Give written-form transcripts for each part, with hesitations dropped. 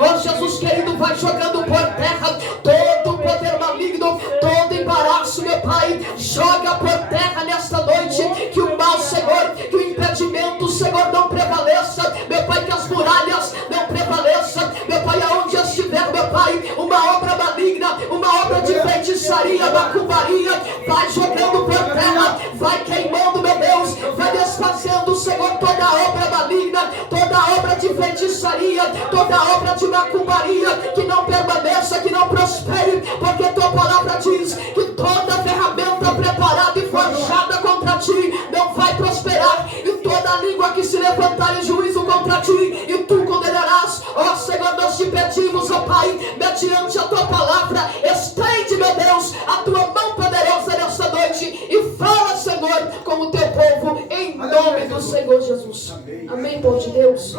Oh Jesus querido, vai jogando por terra todo poder maligno, todo embaraço, meu Pai. Joga por terra nesta noite, que o mal, Senhor, que o impedimento, Senhor, não prevaleça, meu Pai, que as muralhas não prevaleçam, meu Pai, aonde estiver, meu Pai, uma obra maligna, uma obra de feitiçaria, macumbaria, vai jogando por terra, vai queimando, meu Deus, vai desfazendo, Senhor, toda obra maligna, toda obra de feitiçaria, toda obra de macumbaria, que não permaneça, que não prospere, porque tua palavra diz que toda ferramenta preparada e forjada contra ti não vai prosperar, e toda língua que se levantar em juízo contra ti, e tu condenarás. Ó Senhor, nós te pedimos, ó Pai, mediante a tua palavra, estende, meu Deus, a tua mão poderosa nesta noite, e fala, Senhor, com o teu povo, em nome do Senhor Jesus. Amém, povo de Deus.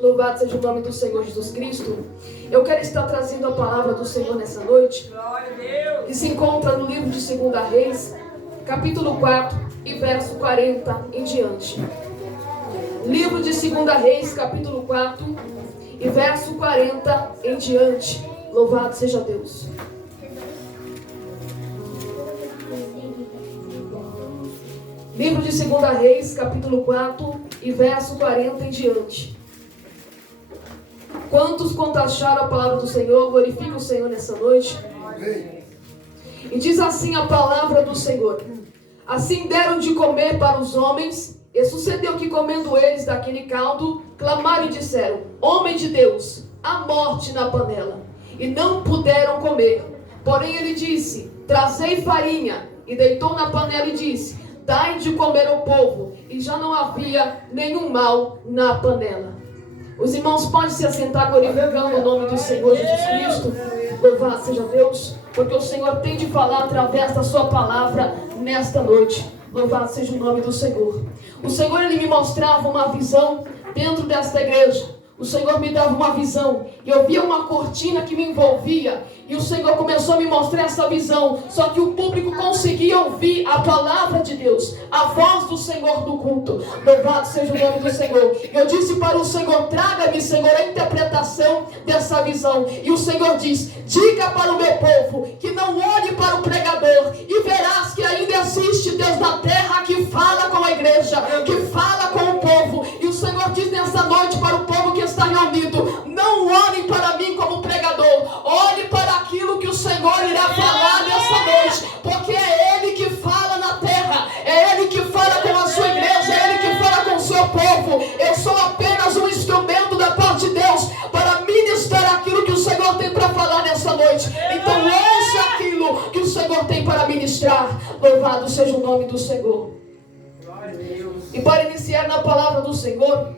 Louvado seja o nome do Senhor Jesus Cristo. Eu quero estar trazendo a palavra do Senhor nessa noite, que se encontra no livro de 2 Reis, capítulo 4 e verso 40 em diante. Livro de 2 Reis, capítulo 4 e verso 40 em diante. Louvado seja Deus. Livro de 2 Reis, capítulo 4 e verso 40 em diante. Quantos quanto acharam a palavra do Senhor, glorifiquem o Senhor nessa noite. E diz assim a palavra do Senhor: assim deram de comer para os homens, e sucedeu que, comendo eles daquele caldo, clamaram e disseram: homem de Deus, há morte na panela. E não puderam comer. Porém ele disse: trazei farinha. E deitou na panela e disse: dai de comer ao povo. E já não havia nenhum mal na panela. Os irmãos podem se assentar glorificando o nome do Senhor Jesus Cristo. Louvado seja Deus, porque o Senhor tem de falar através da sua palavra nesta noite. Louvado seja o nome do Senhor. O Senhor, Ele me mostrava uma visão dentro desta igreja. O Senhor me dava uma visão, e eu via uma cortina que me envolvia, e o Senhor começou a me mostrar essa visão, só que o público conseguia ouvir a palavra de Deus, a voz do Senhor do culto. Louvado seja o nome do Senhor. Eu disse para o Senhor: traga-me, Senhor, a interpretação dessa visão. E o Senhor diz: diga para o meu povo que não olhe para o pregador, e verás que ainda existe Deus na terra que fala com a igreja, que fala com o povo. E o Senhor diz nessa noite para o povo que está reunido: não olhem para mim como pregador, olhe para aquilo que o Senhor irá falar nessa noite, porque é Ele que fala na terra, é Ele que fala com a sua igreja, é Ele que fala com o seu povo. Eu sou apenas um instrumento da parte de Deus para ministrar aquilo que o Senhor tem para falar nessa noite. Então ouça aquilo que o Senhor tem para ministrar. Louvado seja o nome do Senhor. E para iniciar na palavra do Senhor,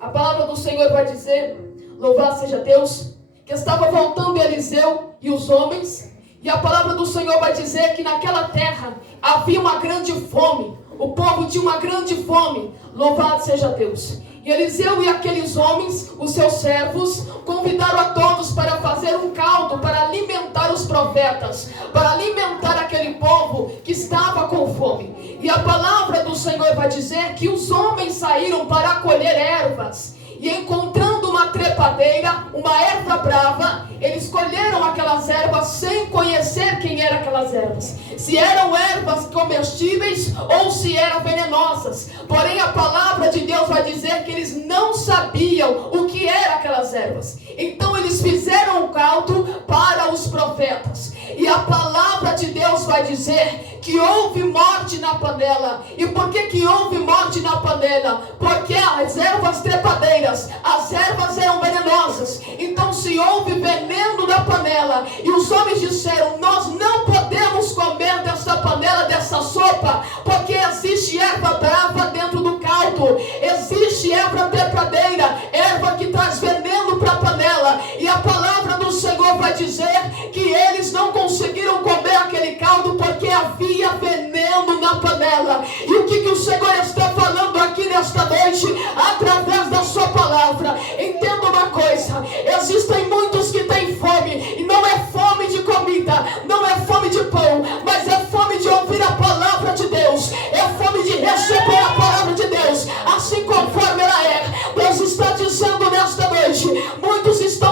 a palavra do Senhor vai dizer, louvado seja Deus, que estava voltando Eliseu e os homens, e a palavra do Senhor vai dizer que naquela terra havia uma grande fome, o povo tinha uma grande fome. Louvado seja Deus. E Eliseu e aqueles homens, os seus servos, convidaram a todos para fazer um caldo, para alimentar os profetas, para alimentar aquele povo que estava com fome. E a palavra do Senhor vai dizer que os homens saíram para colher ervas, e encontrando uma trepadeira, uma erva brava, eles colheram aquelas ervas sem conhecer quem eram aquelas ervas, se eram ervas comestíveis ou se eram venenosas. Porém a palavra de Deus vai dizer que eles não sabiam o que eram aquelas ervas. Então eles fizeram um caldo para os profetas, e a palavra de Deus vai dizer que houve morte na panela. E por que houve morte na panela? Porque as ervas trepadeiras, as ervas eram venenosas. Então se houve veneno na panela, e os homens disseram: nós não podemos comer desta panela, dessa sopa, porque existe erva brava dentro do caldo, existe erva trepadeira, erva que traz veneno para a panela. E a palavra do Senhor vai dizer que eles não conseguiram comer aquele caldo porque havia veneno na panela. E o que o Senhor está falando aqui nesta noite, através da sua palavra? Entenda uma coisa: existem muitos que têm fome, e não é fome de comida, não é fome de pão, mas é fome de ouvir a palavra de Deus, é fome de receber a palavra de Deus, assim conforme ela é. Deus está dizendo nesta noite: muitos estão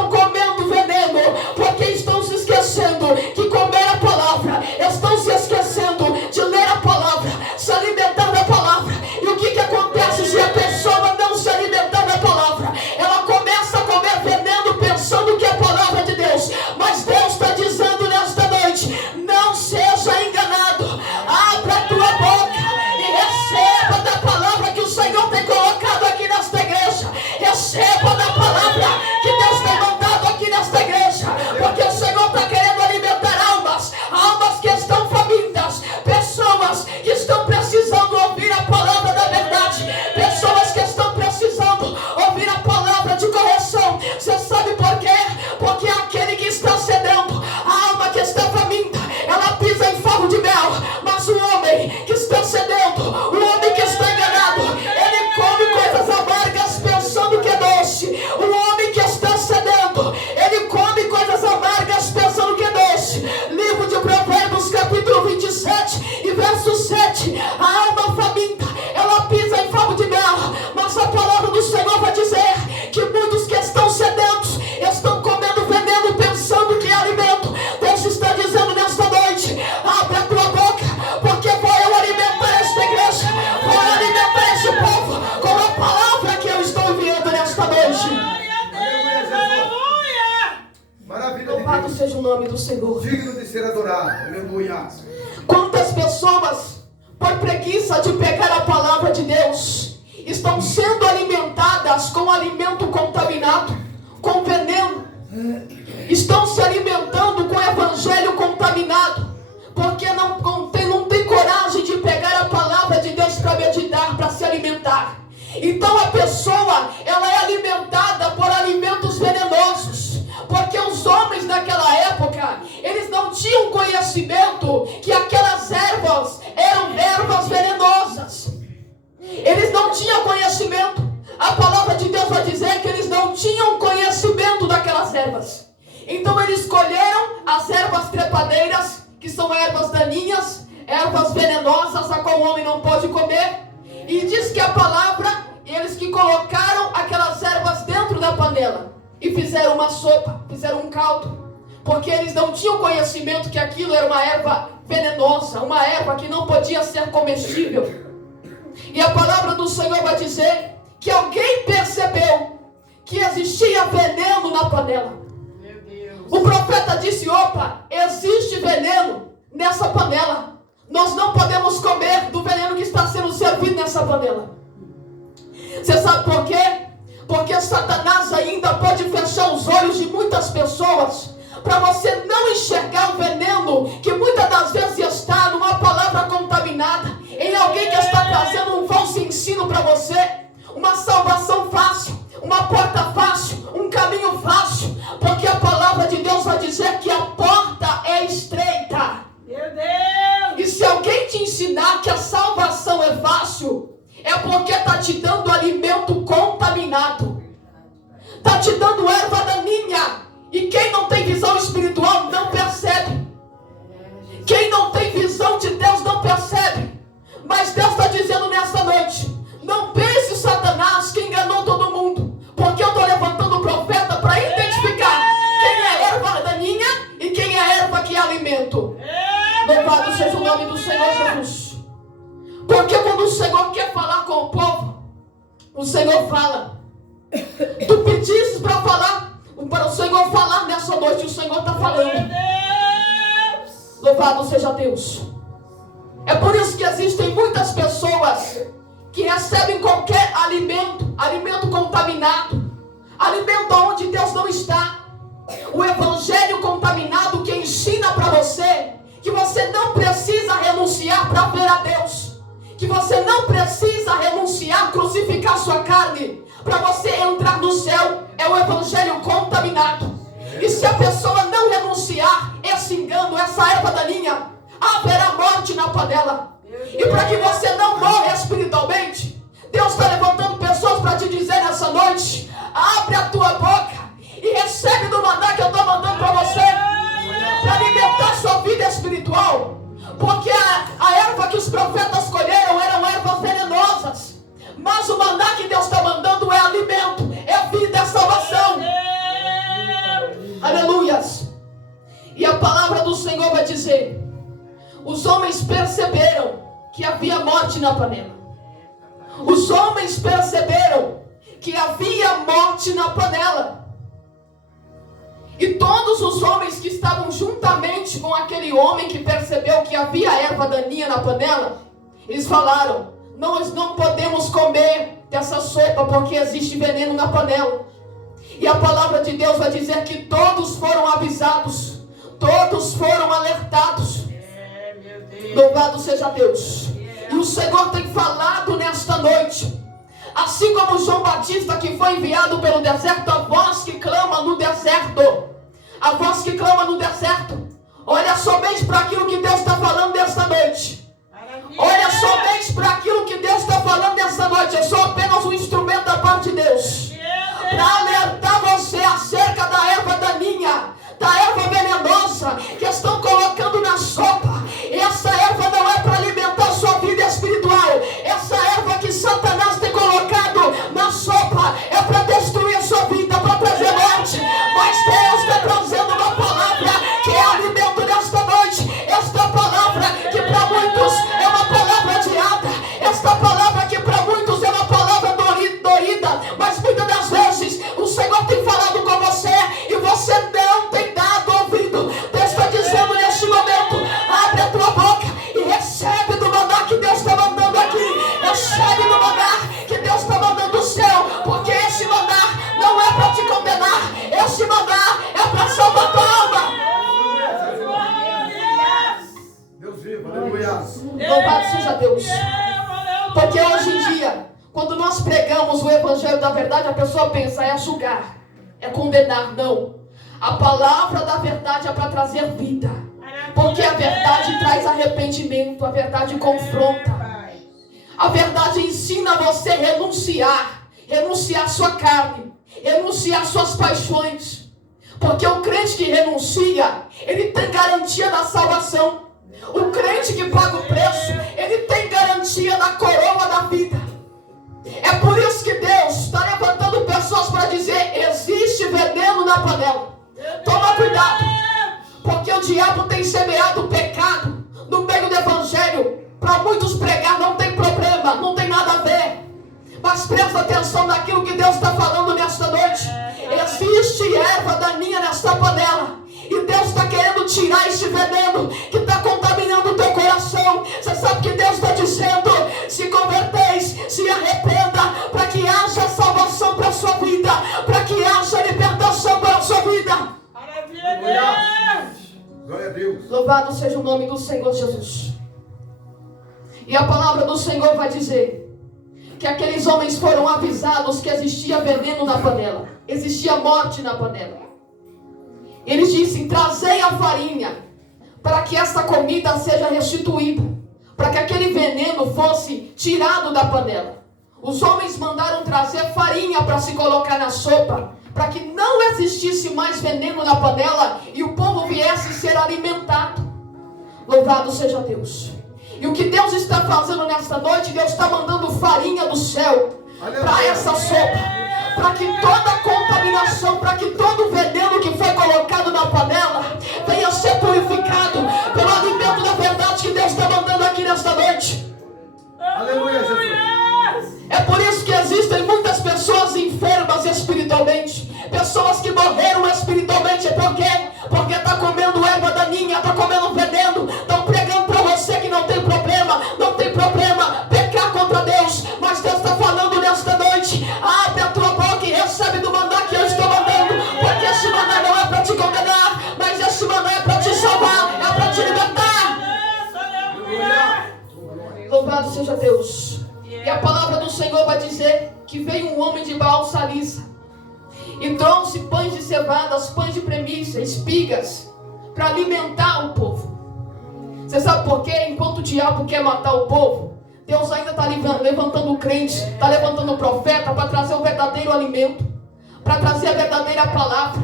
seja o nome do Senhor. Digno de ser adorado. Aleluia. Quantas pessoas, por preguiça de pegar a palavra de Deus, estão sendo alimentadas com alimento contaminado, com veneno. Estão se alimentando com o evangelho contaminado, porque não tem coragem de pegar a palavra de Deus para meditar, para se alimentar. Então a pessoa, ela é alimentada por alimentos venenosos, porque os homens naquela época, eles não tinham conhecimento que aquelas ervas eram ervas venenosas. Eles não tinham conhecimento. A palavra de Deus vai dizer que eles não tinham conhecimento daquelas ervas. Então eles escolheram as ervas trepadeiras, que são ervas daninhas, ervas venenosas, a qual o homem não pode comer. E diz que a palavra, eles que colocaram aquelas ervas dentro da panela e fizeram uma sopa, fizeram um caldo, porque eles não tinham conhecimento que aquilo era uma erva venenosa, uma erva que não podia ser comestível. E a palavra do Senhor vai dizer que alguém percebeu que existia veneno na panela. O profeta disse: opa, existe veneno nessa panela. Nós não podemos comer do veneno que está sendo servido nessa panela. Você sabe por quê? Porque Satanás ainda pode fechar os olhos de muitas pessoas, para você não enxergar o veneno que muitas das vezes está numa palavra contaminada, em alguém que está trazendo um falso ensino para você, uma salvação fácil, uma porta fácil, um caminho fácil, porque a palavra de Deus vai dizer que a porta é estreita. Meu Deus! E se alguém te ensinar que a salvação é fácil, é porque está te dando alimento contaminado, está te dando erva daninha. E quem não tem visão espiritual não percebe. Quem não tem visão de Deus não percebe. Mas Deus está dizendo nessa noite: não pense, Satanás, que enganou todo mundo, porque eu estou levantando o profeta para identificar quem é erva daninha e quem é erva que é alimento. Louvado seja o nome do Senhor Jesus. Porque quando o Senhor quer falar com o povo, o Senhor fala. Tu pediste para falar, para o Senhor falar nessa noite, o Senhor está falando. Louvado seja Deus. É por isso que existem muitas pessoas que recebem qualquer alimento, alimento contaminado, alimento onde Deus não está. O evangelho contaminado que ensina para você que você não precisa renunciar para ver a Deus, que você não precisa renunciar, crucificar sua carne para você entrar no céu, é o evangelho contaminado. E se a pessoa não renunciar, esse engano, essa erva daninha, haverá morte na panela. E para que você não morra espiritualmente, Deus está levantando pessoas para te dizer nessa noite: abre a tua boca e recebe do maná que eu estou mandando para você, para alimentar sua vida espiritual. Porque a erva que os profetas colheram eram ervas venenosas, mas o maná que Deus está mandando é alimento, é vida, é salvação. Aleluias. E a palavra do Senhor vai dizer: os homens perceberam que havia morte na panela. Os homens perceberam que havia morte na panela. E todos os homens que estavam juntamente com aquele homem que percebeu que havia erva daninha na panela, eles falaram: nós não podemos comer dessa sopa porque existe veneno na panela. E a palavra de Deus vai dizer que todos foram avisados, todos foram alertados. Louvado seja Deus. E o Senhor tem falado nesta noite, assim como João Batista, que foi enviado pelo deserto, a voz que clama no deserto, a voz que clama no deserto. Olha somente para aquilo que Deus está falando nesta noite. Olha somente para aquilo que Deus está falando nesta noite. Eu sou apenas um instrumento da parte de Deus, para alertar você acerca da erva daninha, da erva venenosa que estão colocando na sopa. Essa erva não é para alimentar sua vida espiritual. Essa erva que Satanás tem colocado na sopa é para destruir a sua vida, para trazer morte. Mas Deus está trazendo uma palavra verdade, a pessoa pensa, é julgar, é condenar. Não. A palavra da verdade é para trazer vida. Porque a verdade traz arrependimento, a verdade confronta. A verdade ensina você a renunciar sua carne, renunciar suas paixões. Porque o crente que renuncia, ele tem garantia da salvação. O crente que paga o preço, ele tem garantia da coroa da vida. É por isso que Deus está levantando pessoas para dizer, existe veneno na panela. Toma cuidado, porque o diabo tem semeado o pecado no meio do evangelho. Para muitos pregar não tem problema, não tem nada a ver. Mas presta atenção naquilo que Deus está falando nesta noite. Existe erva daninha nesta panela. E Deus está querendo tirar esse veneno que está contaminando o teu coração. Você sabe que Deus está dizendo, se converteis, se arrependa, para que haja salvação para a sua vida, para que haja libertação para a sua vida. Glória a Deus. Louvado seja o nome do Senhor Jesus. E a palavra do Senhor vai dizer que aqueles homens foram avisados que existia veneno na panela, existia morte na panela. Eles dizem, trazei a farinha, para que essa comida seja restituída, para que aquele veneno fosse tirado da panela. Os homens mandaram trazer farinha para se colocar na sopa, para que não existisse mais veneno na panela e o povo viesse ser alimentado. Louvado seja Deus. E o que Deus está fazendo nesta noite, Deus está mandando farinha do céu para essa sopa, para que toda a contaminação, para que todo o veneno que foi colocado na panela venha ser purificado pelo alimento da verdade que Deus está mandando aqui nesta noite. Aleluia, Jesus. É por isso que existem muitas pessoas enfermas espiritualmente, pessoas que morreram espiritualmente. Por quê? Porque está comendo erva daninha, está comendo veneno. Estão pregando para você que não tem problema pecar contra Deus. Mas Deus está falando nesta noite, abre a tua boca e recebe do maná que eu estou mandando, porque esse maná não é para te condenar, mas esse maná é para te salvar, é para te libertar. Louvado seja Deus. E a palavra do Senhor vai dizer que veio um homem de Baal-Salisa e trouxe pães de cevadas, pães de premissa, espigas, para alimentar o povo. Você sabe por quê? Enquanto o diabo quer matar o povo, Deus ainda está levantando o crente, está levantando o profeta para trazer o verdadeiro alimento, para trazer a verdadeira palavra.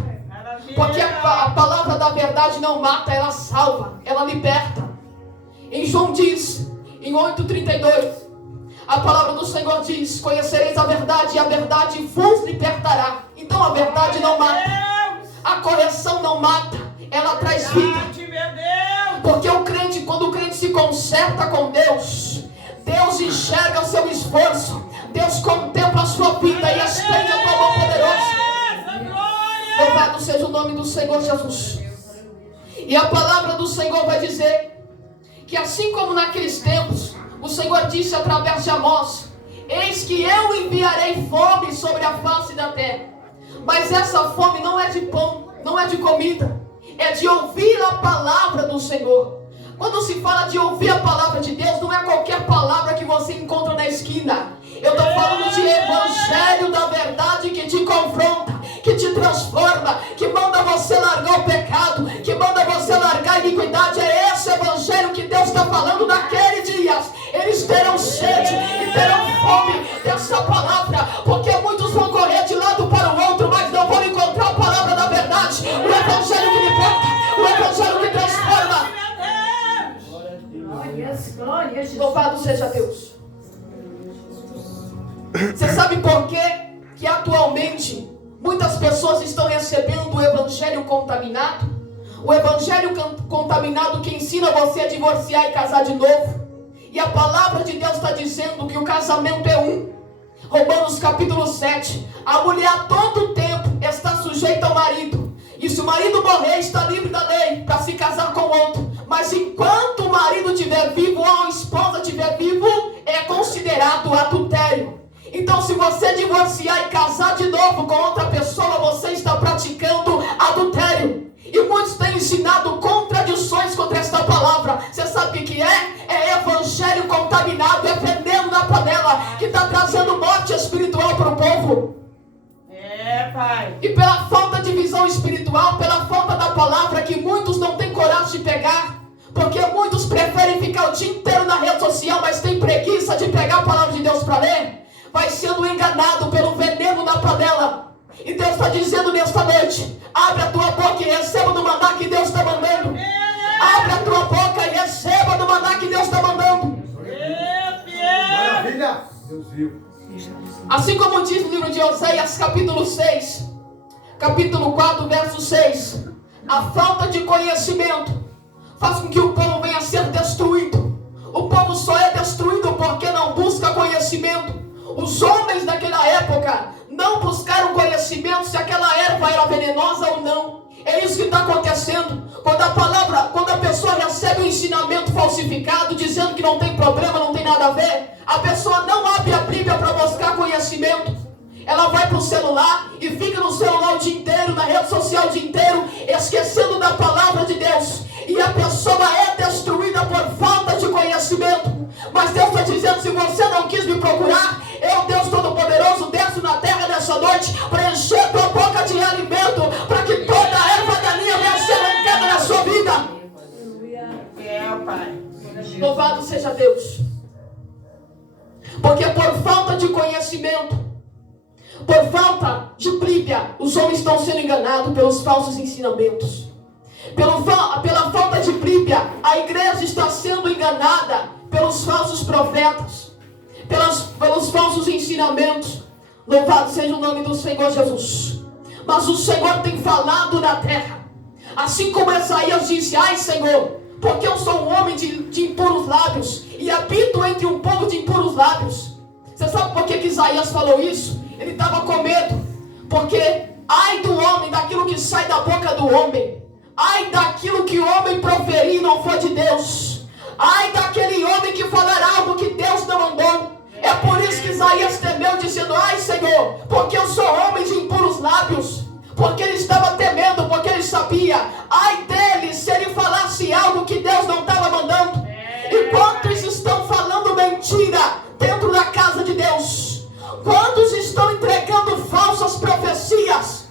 Porque a palavra da verdade não mata, ela salva, ela liberta. Em João diz, em 8:32, a palavra do Senhor diz, conhecereis a verdade e a verdade vos libertará. Então a verdade não mata, a correção não mata, ela traz vida. Porque o crente, quando o crente se conserta com Deus, Deus enxerga o seu esforço, Deus contempla a sua vida e estende a tua mão poderosa. Louvado seja o nome do Senhor Jesus. E a palavra do Senhor vai dizer que assim como naqueles tempos, o Senhor disse através de Amós, eis que eu enviarei fome sobre a face da terra. Mas essa fome não é de pão, não é de comida, é de ouvir a palavra do Senhor. Quando se fala de ouvir a palavra de Deus, não é qualquer palavra que você encontra na esquina. Eu estou falando de evangelho da verdade que te confronta, que te transforma, que manda você largar o pecado, que manda você largar a iniquidade. É esse evangelho que Deus está falando naqueles dias. Eles terão sede e terão fome dessa palavra, porque muitos vão correr de lado para o outro, mas não vão encontrar a palavra da verdade, o evangelho que liberta, o evangelho que transforma. Louvado seja Deus. Você sabe por quê que atualmente muitas pessoas estão recebendo o evangelho contaminado? O evangelho contaminado que ensina você a divorciar e casar de novo. E a palavra de Deus está dizendo que o casamento é um. Romanos capítulo 7. A mulher a todo tempo está sujeita ao marido. E se o marido morrer, está livre da lei para se casar com outro. Mas enquanto o marido estiver vivo ou a esposa estiver vivo, é considerado adultério. Então, se você divorciar e casar de novo com outra pessoa, você está praticando adultério. E muitos têm ensinado contradições contra esta palavra. Você sabe o que é? É evangelho contaminado, é veneno na panela, que está trazendo morte espiritual para o povo. espiritual, pela falta da palavra que muitos não têm coragem de pegar. Porque muitos preferem ficar o dia inteiro na rede social, mas tem preguiça de pegar a palavra de Deus para ler. Vai sendo enganado pelo veneno da panela. E Deus está dizendo nesta noite: abre a tua boca e receba do maná que Deus está mandando. Abre a tua boca e receba do maná que Deus está mandando. Maravilha! Deus vivo. Assim como diz no livro de Oséias, capítulo 6, capítulo 4, verso 6. A falta de conhecimento faz com que o povo venha a ser destruído. O povo só é destruído porque não busca conhecimento. Os homens daquela época não buscaram conhecimento se aquela erva era venenosa ou não. É isso que está acontecendo. Quando a pessoa recebe um ensinamento falsificado, dizendo que não tem problema, não tem nada a ver, a pessoa não abre a Bíblia para buscar conhecimento. Ela vai para o celular e fica no celular o dia inteiro, na rede social o dia inteiro, esquecendo da palavra de Deus. E a pessoa é destruída por falta de conhecimento. Mas Deus está dizendo: se você não quis me procurar, eu, Deus Todo-Poderoso, desço na terra nessa noite para encher tua boca de alimento, para que toda a erva daninha venha ser arrancada na sua vida. Louvado seja Deus. Porque por falta de conhecimento, por falta de Bíblia, os homens estão sendo enganados pelos falsos ensinamentos. Pela falta de Bíblia, a igreja está sendo enganada pelos falsos profetas, pelos falsos ensinamentos. Louvado seja o nome do Senhor Jesus. Mas o Senhor tem falado na terra. Assim como Isaías disse: ai Senhor, porque eu sou um homem de impuros lábios e habito entre um povo de impuros lábios. Você sabe por que Isaías falou isso? Ele estava com medo. Porque ai do homem, daquilo que sai da boca do homem. Ai daquilo que o homem proferir e não for de Deus. Ai daquele homem que falar algo que Deus não mandou. É por isso que Isaías temeu, dizendo: ai Senhor, porque eu sou homem de impuros lábios. Porque ele estava temendo, porque ele sabia: ai dele se ele falasse algo que Deus não estava mandando. E quantos estão falando mentira dentro da casa de Deus? Quantos estão entregando falsas profecias?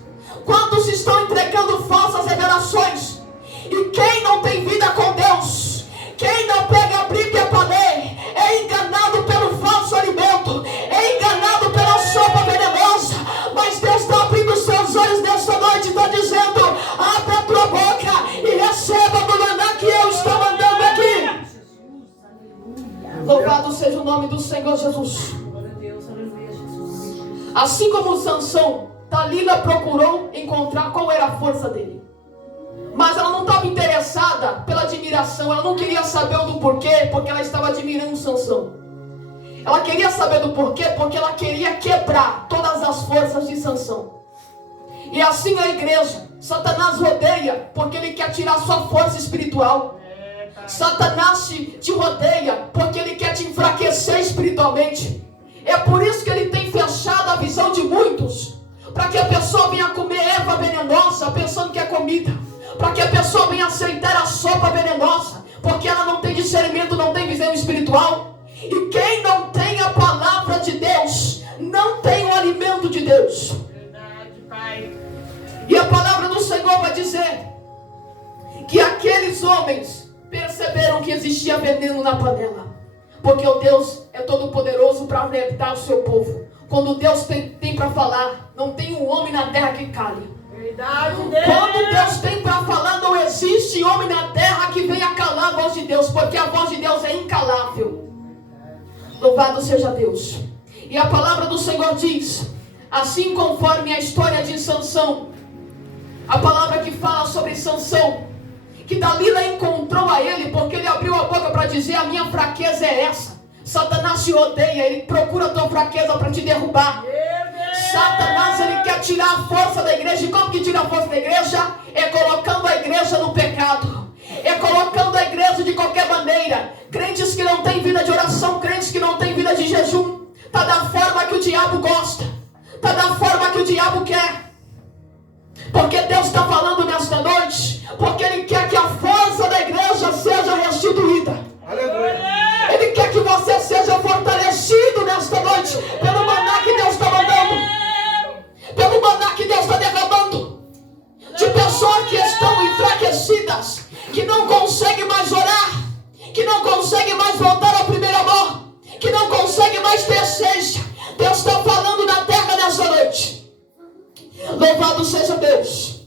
Quantos estão entregando falsas revelações? E quem não tem vida com Deus, quem não pega a Bíblia para ler, é enganado pelo falso alimento, é enganado pela sopa venenosa. Mas Deus está abrindo seus olhos nesta noite e está dizendo: abre a tua boca e receba do maná que eu estou mandando aqui. Louvado seja o nome do Senhor Jesus. Assim como Sansão, Dalila procurou encontrar qual era a força dele. Mas ela não estava interessada pela admiração. Ela não queria saber do porquê, porque ela estava admirando Sansão. Ela queria saber do porquê, porque ela queria quebrar todas as forças de Sansão. E assim a igreja, Satanás rodeia, porque ele quer tirar sua força espiritual. Satanás te rodeia, porque ele quer te enfraquecer espiritualmente. É por isso que ele tem fechado a visão de muitos, para que a pessoa venha comer erva venenosa pensando que é comida, para que a pessoa venha aceitar a sopa venenosa, porque ela não tem discernimento, não tem visão espiritual. E quem não tem a palavra de Deus, não tem o alimento de Deus. Verdade, Pai. E a palavra do Senhor vai dizer que aqueles homens perceberam que existia veneno na panela, porque o Deus é todo poderoso para libertar o seu povo. Quando Deus tem para falar, não tem um homem na terra que cale. Verdade, Deus. Quando Deus tem para falar, não existe homem na terra que venha calar a voz de Deus, porque a voz de Deus é incalável. Louvado seja Deus. E a palavra do Senhor diz, assim conforme a história de Sansão, a palavra que fala sobre Sansão, que Dalila encontrou a ele, porque ele abriu a boca para dizer: a minha fraqueza é essa. Satanás te rodeia, ele procura a tua fraqueza para te derrubar. Satanás, ele quer tirar a força da igreja. E como que tira a força da igreja? É colocando a igreja no pecado, é colocando a igreja de qualquer maneira. Crentes que não têm vida de oração, crentes que não têm vida de jejum, está da forma que o diabo gosta, está da forma que o diabo quer. Porque Deus está falando nesta noite, porque Ele quer que a força da igreja seja restituída. Aleluia. Ele quer que você seja fortalecido nesta noite pelo maná que Deus está mandando, pelo maná que Deus está derramando. De que não consegue mais orar, que não consegue mais voltar ao primeiro amor, que não consegue mais ter essência. Deus está falando na terra nessa noite. Louvado seja Deus.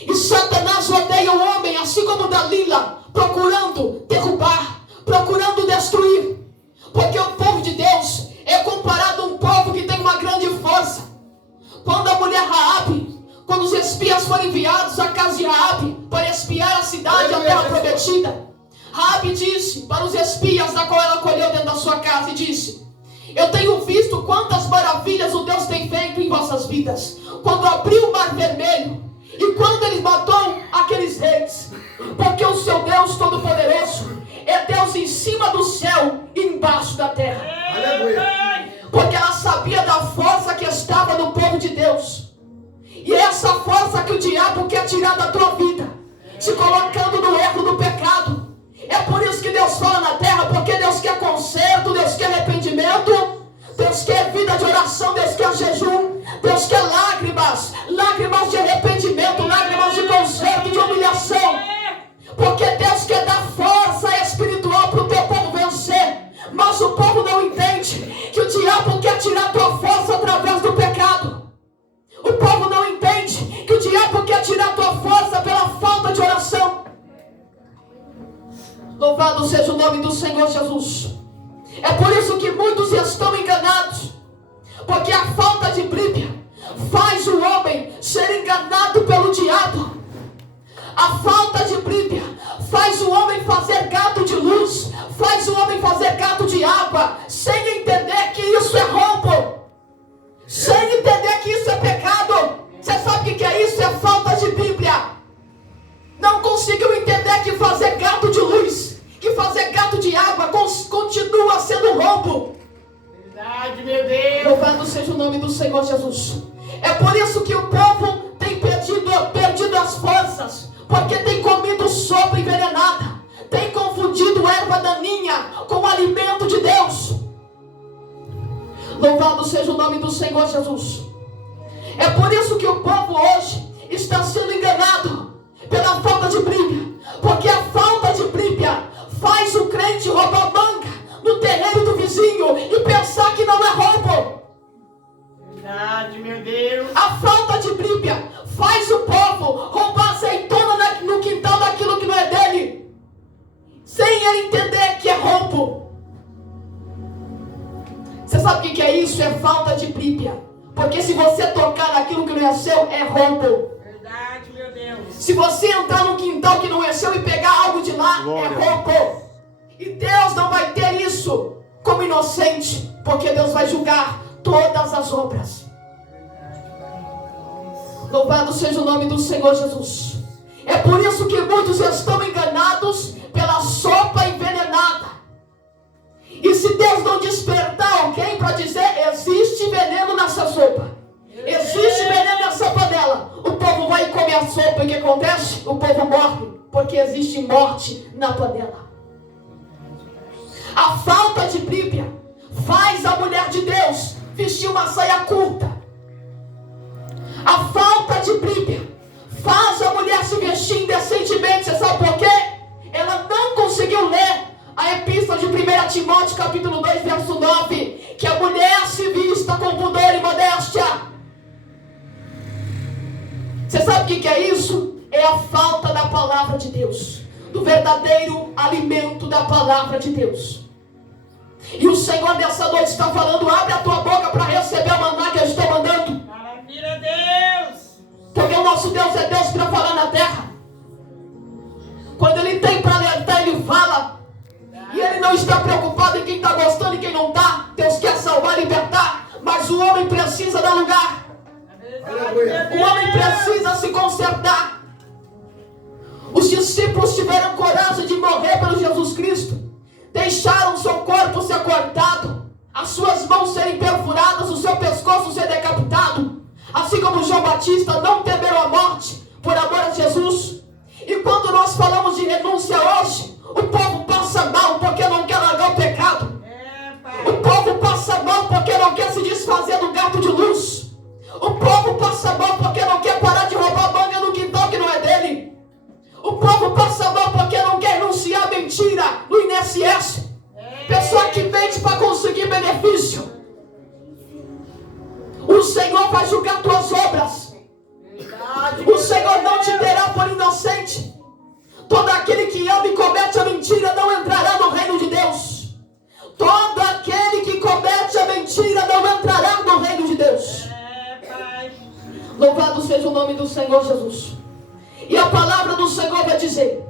E Satanás odeia o homem, assim como Dalila, procurando derrubar, procurando destruir. Porque o povo de Deus é comparado a um povo que tem uma grande força. Quando a mulher Raabe, quando os espias foram enviados à casa de Raabe para espiar a cidade, a terra prometida, Raabe disse para os espias da qual ela acolheu dentro da sua casa e disse: eu tenho visto quantas maravilhas o Deus tem feito em vossas vidas. Quando abriu o mar vermelho e quando ele matou aqueles reis. Porque o seu Deus Todo-Poderoso é Deus em cima do céu e embaixo da terra. Aleluia. Porque ela sabia da força que estava no povo de Deus. E é essa força que o diabo quer tirar da tua vida, te colocando no erro do pecado. É por isso que Deus fala na terra, porque Deus quer conserto, Deus quer arrependimento, Deus quer vida de oração, Deus quer jejum, Deus quer lágrimas, lágrimas de arrependimento, lágrimas de conserto, de humilhação. Porque Deus quer dar força espiritual para o teu povo vencer. Mas o povo não entende que o diabo quer tirar a tua força através do pecado. O povo não entende que o diabo quer tirar a tua força pela falta de oração. Louvado seja o nome do Senhor Jesus. É por isso que muitos estão enganados. Porque a falta de Bíblia faz o homem ser enganado pelo diabo. A falta de Bíblia faz o homem fazer gato de luz, faz o homem fazer gato de água, sem entender que isso é roubo, sem entender que isso é pecado. Você sabe o que é isso? É falta de Bíblia. Não conseguiu entender que fazer gato de luz, que fazer gato de água continua sendo roubo. Verdade, meu Deus. Louvado seja o nome do Senhor Jesus. É por isso que o povo tem perdido as forças, porque tem comido sopa envenenada, tem confundido erva daninha com o alimento de Deus. Louvado seja o nome do Senhor Jesus. É por isso que o povo hoje está sendo enganado pela falta de Bíblia, porque a falta de Bíblia faz o crente roubar manga no terreiro do vizinho e pensar que não é roubo. Verdade, meu Deus. A falta de Bíblia faz o povo roubar azeitona no quintal daquilo que não é dele, sem ele entender que é roubo. Você sabe o que é isso? É falta de Bíblia. Porque se você tocar naquilo que não é seu, é roubo. Verdade, meu Deus. Se você entrar num quintal que não é seu e pegar algo de lá, Glória. é roubo. E Deus não vai ter isso como inocente, porque Deus vai julgar todas as obras. Louvado seja o nome do Senhor Jesus. É por isso que muitos estão enganados pela sopa envenenada. E se Deus não despertar alguém para dizer: existe veneno nessa sopa, existe veneno nessa panela, o povo vai comer a sopa e o que acontece? O povo morre, porque existe morte na panela. A falta de Bíblia faz a mulher de Deus vestir uma saia curta. A falta de Bíblia faz a mulher se vestir indecentemente. Você sabe por quê? Ela não conseguiu ler a epístola de 1 Timóteo capítulo 2, verso 9, que a mulher se vista com pudor e modéstia. Você sabe o que é isso? É a falta da palavra de Deus, do verdadeiro alimento da palavra de Deus. E o Senhor nessa noite está falando: abre a tua boca para receber o maná que eu estou mandando. Maravilha, Deus. Porque o nosso Deus é Deus para falar na terra. Quando Ele tem para alertar, Ele fala. E Ele não está preocupado em quem está gostando e quem não está. Deus quer salvar, libertar, mas o homem precisa dar lugar. O homem precisa se consertar. Os discípulos tiveram coragem de morrer pelo Jesus Cristo. Deixaram seu corpo ser cortado, as suas mãos serem perfuradas, o seu pescoço ser decapitado. Assim como João Batista não temeram a morte por amor a Jesus. E quando nós falamos de renúncia hoje, o povo passa mal porque não quer largar o pecado. O povo passa mal porque não quer se desfazer do gato de luz. O povo passa mal porque não quer parar de roubar manga no quintal que não é dele. O povo passa mal porque conhece essa? Pessoa que mente para conseguir benefício. O Senhor vai julgar tuas obras. O Senhor não te terá por inocente. Todo aquele que ama e comete a mentira não entrará no reino de Deus. Todo aquele que comete a mentira não entrará no reino de Deus. Louvado seja o nome do Senhor Jesus. E a palavra do Senhor vai dizer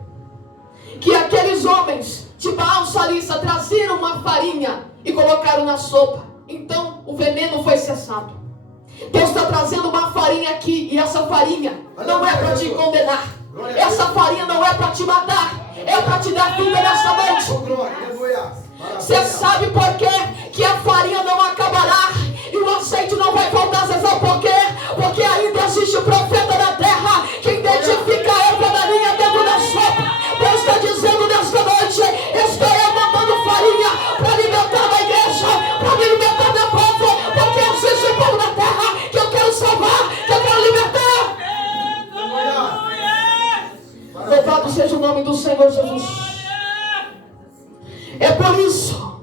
que aqueles homens de Baal Salissa traziram uma farinha e colocaram na sopa. Então o veneno foi cessado. Deus está trazendo uma farinha aqui, e essa farinha não é para te condenar. Essa farinha não é para te matar. É para te dar vida nessa noite. Você sabe por quê? Que a farinha não acabará e o azeite não vai faltar. Você sabe por quê? Porque ainda existe um profeta na terra que identifica a erva daninha dentro da sopa. Deus está dizendo nesta noite: estou eu mandando farinha para alimentar a igreja, para alimentar meu povo, porque existe um povo na terra que eu quero salvar, que eu quero libertar. Louvado seja o nome do Senhor Jesus. É por isso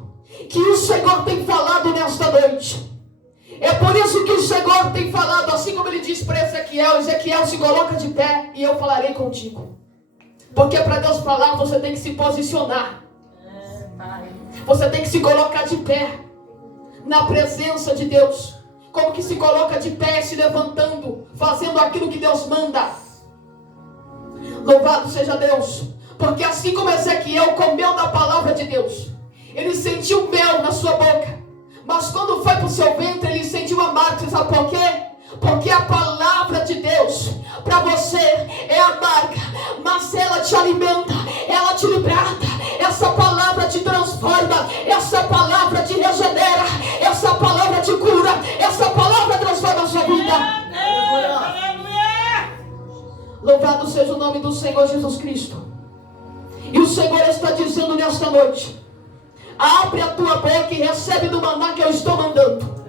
que o Senhor tem falado nesta noite. É por isso que o Senhor tem falado, assim como ele disse para Ezequiel: Ezequiel, se coloca de pé e eu falarei contigo. Porque para Deus falar, você tem que se posicionar. Você tem que se colocar de pé na presença de Deus. Como que se coloca de pé, se levantando, fazendo aquilo que Deus manda. Louvado seja Deus. Porque assim como Ezequiel comeu da palavra de Deus, ele sentiu mel na sua boca, mas quando foi para o seu ventre, ele sentiu amargo. Sabe por quê? Porque a palavra de Deus para você é amarga, mas ela te alimenta, ela te liberta. Essa palavra te transforma, essa palavra te regenera, essa palavra te cura, essa palavra transforma a sua vida. Louvado seja o nome do Senhor Jesus Cristo. E o Senhor está dizendo nesta noite: abre a tua boca e recebe do maná que eu estou mandando.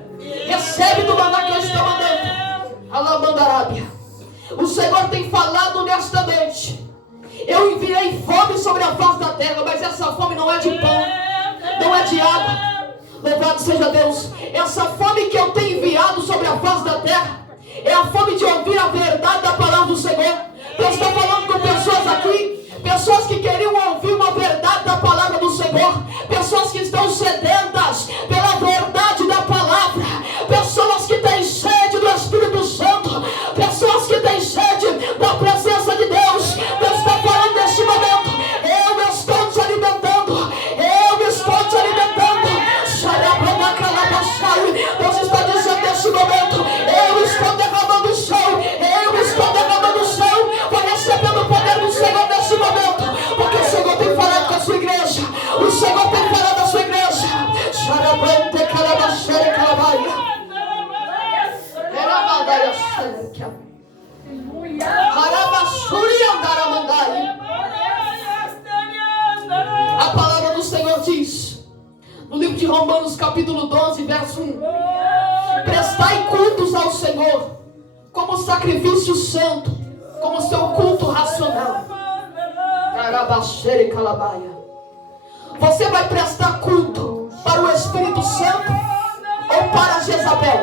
Recebe do maná que eu estou mandando. Alamandarábia. O Senhor tem falado nesta noite: eu enviei fome sobre a face da terra, mas essa fome não é de pão, não é de água. Louvado seja Deus. Essa fome que eu tenho enviado sobre a face da terra é a fome de ouvir a verdade da palavra do Senhor. Deus está falando com pessoas aqui, pessoas que queriam ouvir uma verdade da palavra do Senhor, pessoas que estão sedentas pela verdade da palavra, pessoas que têm sede do Espírito Santo, pessoas que têm sede da presença de Deus. Deus está falando neste momento: eu estou te alimentando, eu estou te alimentando. Deus está dizendo neste momento: eu estou derramando o céu, eu estou derramando o céu. Vai recebendo o poder do Senhor neste momento, porque o Senhor tem falado com a sua igreja. O Senhor tem falado à sua igreja. A palavra do Senhor diz no livro de Romanos capítulo 12, verso 1: prestai cultos ao Senhor como sacrifício santo, como seu culto racional. Você vai prestar culto para o Espírito Santo ou para Jezabel?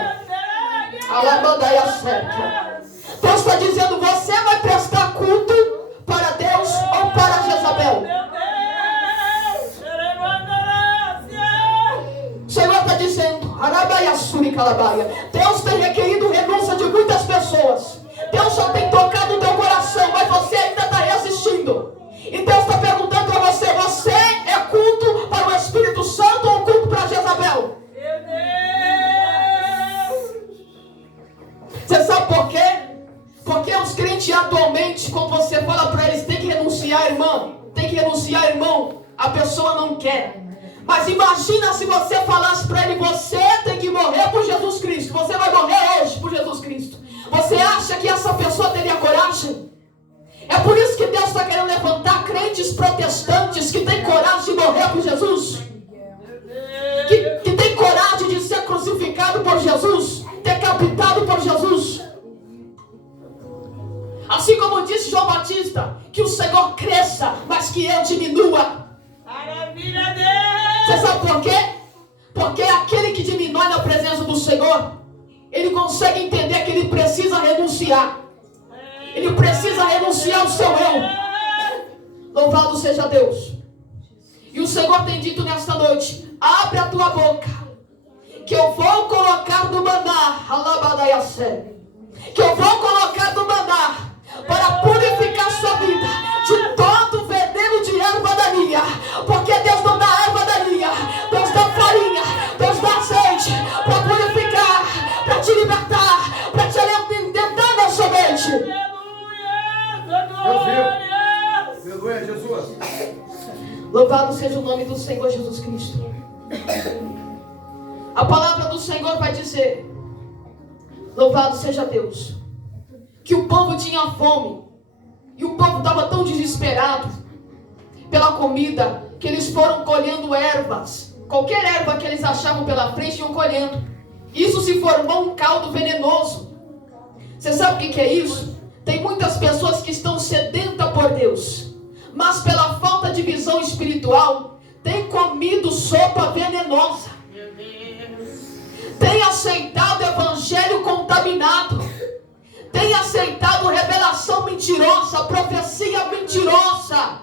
Deus está dizendo: você vai prestar culto para Deus ou para Jezabel? O Senhor está dizendo: Deus tem requerido renúncia de muitas pessoas. Deus só tem tocado no teu coração, mas você ainda está resistindo. E Deus está perguntando para você: você é culto para o Espírito Santo ou culto para Jezabel? Meu Deus! Você sabe por quê? Porque os crentes atualmente, quando você fala para eles: tem que renunciar, irmã, tem que renunciar, irmão, a pessoa não quer. Mas imagina se você falasse para ele: você tem que morrer por Jesus Cristo, você vai morrer hoje por Jesus Cristo. Você acha que essa pessoa teria coragem? É por isso que Deus está querendo levantar crentes protestantes que têm coragem de morrer por Jesus, que tem coragem de ser crucificado por Jesus, decapitado por Jesus. Assim como disse João Batista, que o Senhor cresça, mas que eu diminua. Maravilha, precisa renunciar ao seu eu. Louvado seja Deus. E o Senhor tem dito nesta noite: abre a tua boca, que eu vou colocar no maná, que eu vou colocar no maná, para purificar sua vida de todo veneno de erva daninha. Porque Deus não dá erva daninha, Deus dá farinha, Deus dá azeite, para purificar, para te libertar, para te alimentar na sua mente. Aleluia, Jesus. Louvado seja o nome do Senhor Jesus Cristo. A palavra do Senhor vai dizer, louvado seja Deus, que o povo tinha fome. E o povo estava tão desesperado pela comida, que eles foram colhendo ervas. Qualquer erva que eles achavam pela frente, iam colhendo. Isso se formou um caldo venenoso. Você sabe o que é isso? Tem muitas pessoas que estão sedentas por Deus, mas pela falta de visão espiritual, tem comido sopa venenosa. Tem aceitado o evangelho contaminado. Tem aceitado revelação mentirosa, profecia mentirosa.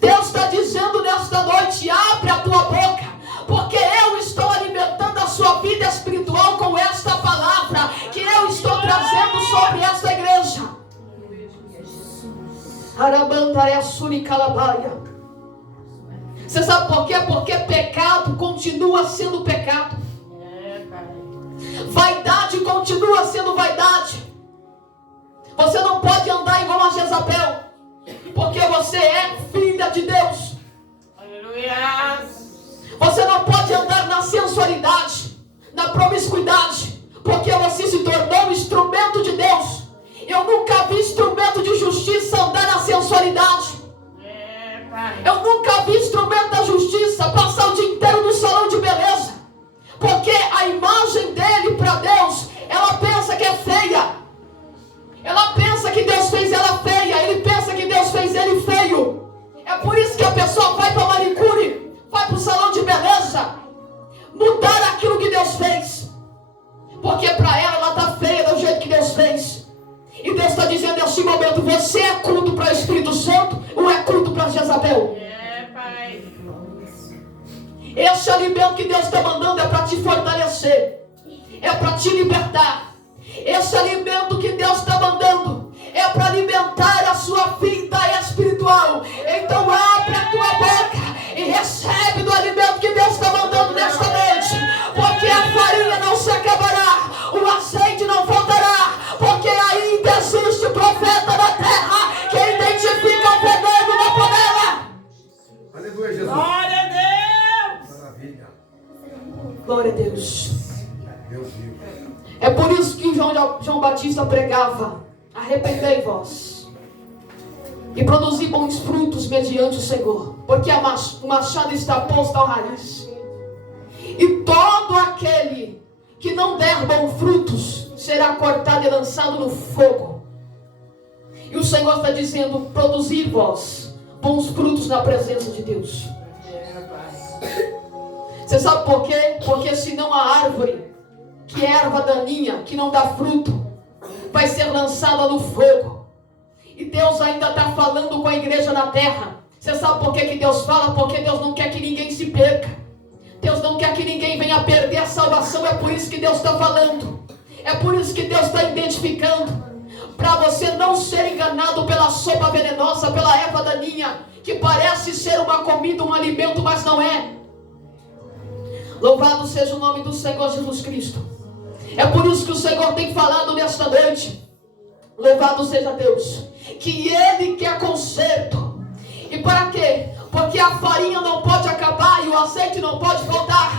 Deus está dizendo nesta noite: abre a tua boca, porque eu estou alimentando a sua vida espiritual com esta palavra que eu estou trazendo sobre esta igreja. Você sabe por quê? Porque pecado continua sendo pecado. Vaidade continua sendo vaidade. Você não pode andar igual a Jezabel, porque você é filha de Deus. Aleluia. Você não pode andar na sensualidade, na promiscuidade, porque você se tornou um instrumento de Deus. Eu nunca vi instrumento de justiça andar na sensualidade. Eu nunca vi instrumento da justiça passar o dia inteiro no salão de beleza, porque a imagem dele para Deus, ela pensa que é feia. Ela pensa que Deus fez ela feia. Ele pensa que Deus fez ele feio. É por isso que a pessoa vai para manicure, vai para o salão de beleza, mudar aquilo que Deus fez, porque para ela está feia do jeito que Deus fez. E Deus está dizendo nesse momento: você é culto para o Espírito Santo ou é culto para Jezabel? Pai. Esse alimento que Deus está mandando é para te fortalecer, é para te libertar. Esse alimento que Deus está mandando é para alimentar a sua vida espiritual. Então abre a tua boca e recebe do alimento que Deus está mandando nesta noite, porque a farinha não se acabará, o azeite não faltará, porque ainda existe profeta na terra que identifica o veneno na panela. Aleluia, Jesus. Glória a Deus. Maravilha. Glória a Deus. Deus viu. É por isso que João Batista pregava: arrependei-vos e produzi bons frutos mediante o Senhor, porque o machado está posto ao raiz, e todo aquele que não der bons frutos será cortado e lançado no fogo. E o Senhor está dizendo: produzir vós bons frutos na presença de Deus. Você sabe por quê? Porque senão a árvore, que é erva daninha, que não dá fruto, vai ser lançada no fogo. E Deus ainda está falando com a igreja na terra. Você sabe por que Deus fala? Porque Deus não quer que ninguém se perca. Deus não quer que ninguém venha perder a salvação. É por isso que Deus está falando. É por isso que Deus está identificando, para você não ser enganado pela sopa venenosa, pela erva daninha, que parece ser uma comida, um alimento, mas não é. Louvado seja o nome do Senhor Jesus Cristo. É por isso que o Senhor tem falado nesta noite, louvado seja Deus, que Ele quer conserto. E para quê? Porque a farinha não pode acabar e o azeite não pode faltar.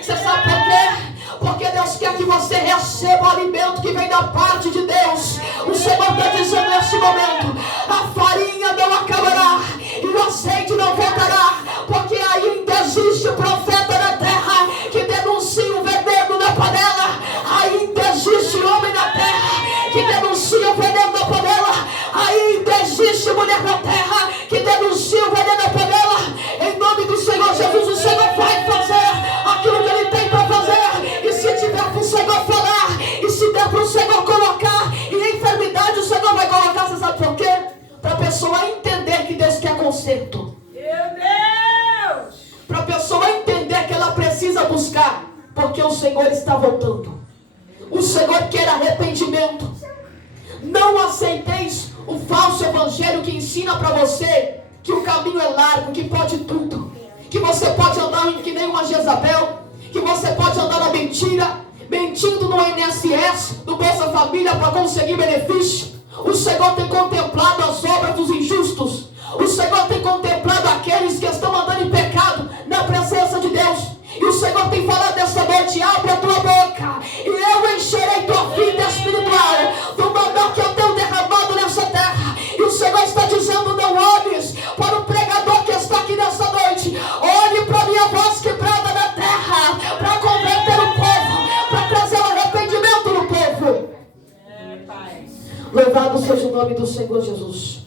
Você sabe por quê? Porque Deus quer que você receba o alimento que vem da parte de Deus. O Senhor está dizendo neste momento: a farinha não acabará e o azeite não faltará, porque ainda existe profeta na terra que denuncia o veneno na panela. Ainda existe homem na terra que denuncia o veneno na panela. Ainda existe mulher na terra que denuncia o veneno na panela. Em nome do Senhor Jesus, o Senhor vai fazer aquilo que Ele tem para fazer. E se tiver para o Senhor falar, e se der para o Senhor colocar, e enfermidade o Senhor vai colocar. Você conserto. Meu Deus! Para a pessoa entender que ela precisa buscar, porque o Senhor está voltando. O Senhor quer arrependimento. Não aceiteis o falso evangelho que ensina para você que o caminho é largo, que pode tudo, que você pode andar que nem uma Jezabel, que você pode andar na mentira, mentindo no INSS, no Bolsa Família para conseguir benefício. O Senhor tem contemplado as obras dos injustos. O Senhor tem contemplado aqueles que estão andando em pecado na presença de Deus. E o Senhor tem falado nessa noite: abre a tua boca e eu encherei tua vida espiritual do maná que eu tenho derramado nessa terra. E o Senhor está dizendo: não olhes para o pregador que está aqui nessa noite, olhe para a minha voz quebrada na terra, para converter o povo, para trazer o arrependimento no povo. Pai. Louvado seja o nome do Senhor Jesus.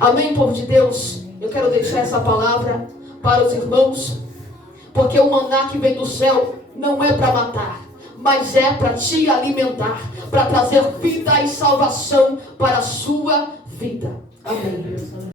Amém, povo de Deus. Eu quero deixar essa palavra para os irmãos, porque o maná que vem do céu não é para matar, mas é para te alimentar, para trazer vida e salvação para a sua vida. Amém.